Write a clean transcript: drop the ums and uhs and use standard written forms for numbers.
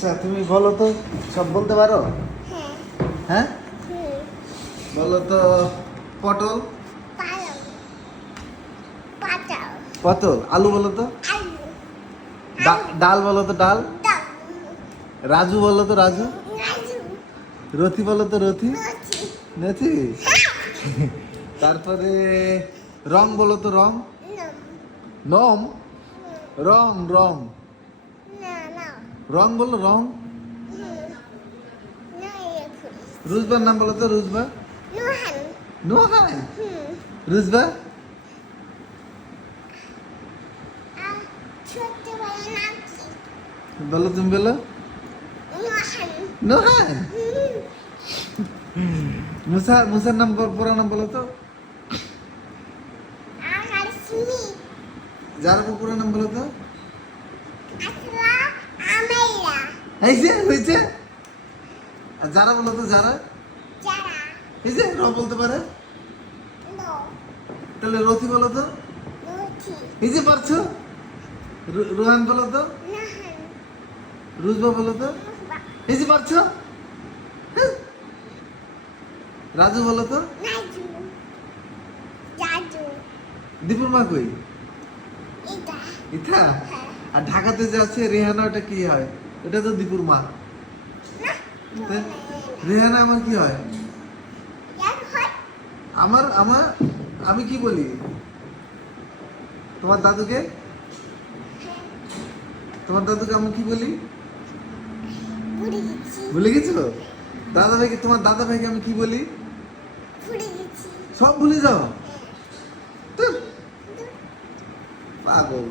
আচ্ছা তুমি বলো তো, সব বলতে পারো? হ্যাঁ। হ্যাঁ হুম। বলো তো। পটল। পালং। পাতাল। পটল। আলু বলো তো। আলু। ডাল বলো তো, ডাল। ডাল। রাজু বলো তো, রাজু। রাজু। রথি বলো তো, রথি। রথি। রথি। তারপরে রং বলো তো, রং। নম। নম। রং রং। না না। রং বলো, রং। না এখন। রুজবার নাম বলো তো, রুজবা। নোহান। নোহান। হুম। রুজবা। আর ছোট বড় নাম কি? বলো, তুমি বলো। নোহান। নোহান। মুসা। মুসার নাম পুরো নাম বলো তো। আর স্মিথ। যার পুরো নাম বলো তো। আসলা আমেরা। এই যে হয়েছে। আর যারা বলো তো, যারা। যারা। এই যে বলতে পারে। নো। তাহলে রথি বলো তো। রথি। এই যে পারছো। রোহান বলো তো। নাহান। রুজবা বলো তো। রুহবা। এই যে পারছো। হ্যাঁ। রাজু বলো তো। নাজু। জাজু। দীপুর মা কই? এটা। ইথা। হ্যাঁ। আর ঢাকাতে যে আছে রেহানা, ওটা কি হয়? এটা তো দীপুর মা। না। তাই? রেহানা আমার কি হয়? ইয়ার হয়। আমার আমার আমি কি বলি তোমার দাদুকে? তোমার দাদুকে আমি কি বলি? ভুলে গেছি। ভুলে গেছো? দাদা ভাইকে, তোমার দাদা ভাইকে আমি কি বলি? ভুলে গেছি। সব ভুলে যাও। হ্যাঁ। ধুর, পাগল।